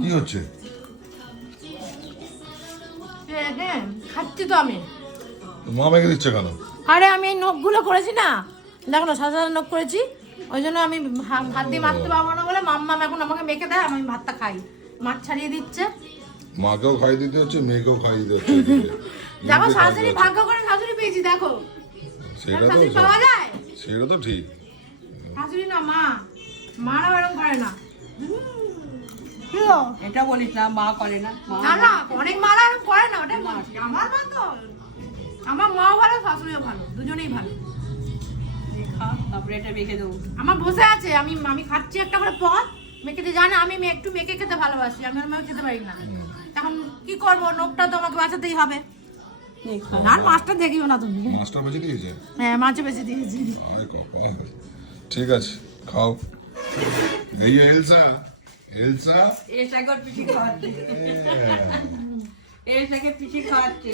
কি হচ্ছে? খাচ্ছি তো আমি। মা মেখে দিচ্ছে কেন? আরে আমি এই নখগুলো করেছি না, দেখো না সাদা সাদা নখ করেছি, ওই জন্য আমি হাত দিয়ে মারতে পারবো না বলে মাম্মা এখন আমাকে মেখে দেয়, আমি ভাতটা খাই। মাছ ছাড়িয়ে দিচ্ছে, মাকেও খাই দিতে হচ্ছে, মেয়েকেও খাই দিতে হচ্ছে। দেখো শাশুড়ি ভাগ্য করে শাশুড়ি পেয়েছি, দেখো সেটা শাশুড়ি তো পাওয়া যায়। সেটা তো ঠিক। শাশুড়ি না মা, মারা এরকম করে না। এটা বলিস না, মা করে না। না না, অনেক মারা এরকম করে না, ওটাই বলছি। আমার মা তো, আমার মাও ভালো শাশুড়িও ভালো, দুজনেই ভালো। তারপরে এটা মেখে দেবো। আমার বসে আছে, আমি আমি খাচ্ছি একটা করে পদ মেখে দিয়ে, জানে আমি একটু মেখে খেতে ভালোবাসি, আমি আর মেখে খেতে পারি না। এখন কি করবো, নখটা তো আমাকে বাঁচাতেই হবে। আর মাছটা দেখিও না তুমি। মাছটা বেঁচে দিয়েছে? হ্যাঁ মাছও বেঁচে দিয়েছি। আরে কপাল। ঠিক আছে, খাও। এই এলসা, এলসা এটাকে পিঠি খাওয়াচ্ছে, এটাকে পিঠি খাওয়াচ্ছে।